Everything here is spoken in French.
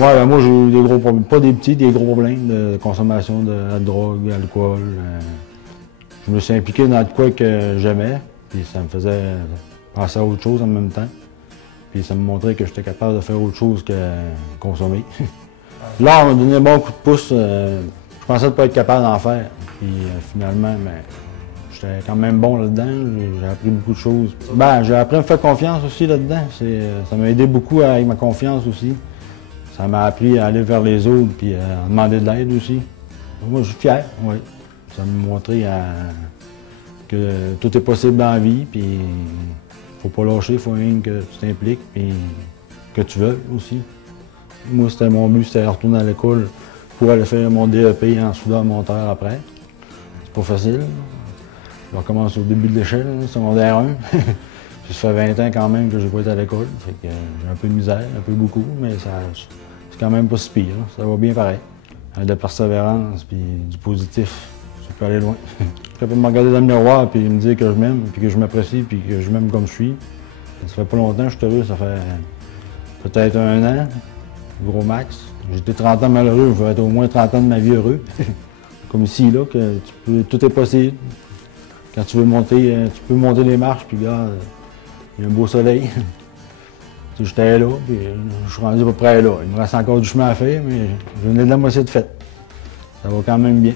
Ouais, ben moi j'ai eu des gros problèmes, pas des petits, des gros problèmes de consommation de drogue, d'alcool. Je me suis impliqué dans de quoi que j'aimais, puis ça me faisait penser à autre chose en même temps. Puis ça me montrait que j'étais capable de faire autre chose que consommer. Là, on m'a donné un bon coup de pouce. Je pensais ne pas être capable d'en faire. Puis finalement, j'étais quand même bon là-dedans. J'ai appris beaucoup de choses. Ben, j'ai appris à me faire confiance aussi là-dedans. Ça m'a aidé beaucoup avec ma confiance aussi. Ça m'a appris à aller vers les autres puis à demander de l'aide aussi. Moi, je suis fier, oui. Ça m'a montré que tout est possible dans la vie, puis faut pas lâcher, il faut rien que tu t'impliques, puis que tu veux aussi. Moi, mon but, c'était de retourner à l'école pour aller faire mon DEP en soudeur monteur après. C'est pas facile. Je recommence au début de l'échelle, secondaire 1. Ça fait 20 ans quand même que j'ai pas été à l'école, fait que j'ai un peu de misère, un peu beaucoup, mais c'est quand même pas si pire, ça va bien pareil. Avec de la persévérance puis du positif, ça peut aller loin. Je suis capable de me regarder dans le miroir puis me dire que je m'aime, puis que je m'apprécie, puis que je m'aime comme je suis. Ça fait pas longtemps que je suis heureux, ça fait peut-être 1 an, gros max. J'étais 30 ans malheureux, je vais être au moins 30 ans de ma vie heureux. Comme ici, là, que tout est possible. Quand tu veux monter, tu peux monter les marches, puis regarde, il y a un beau soleil. J'étais là, puis je suis rendu à peu près là. Il me reste encore du chemin à faire, mais je venais de la moitié de fête. Ça va quand même bien.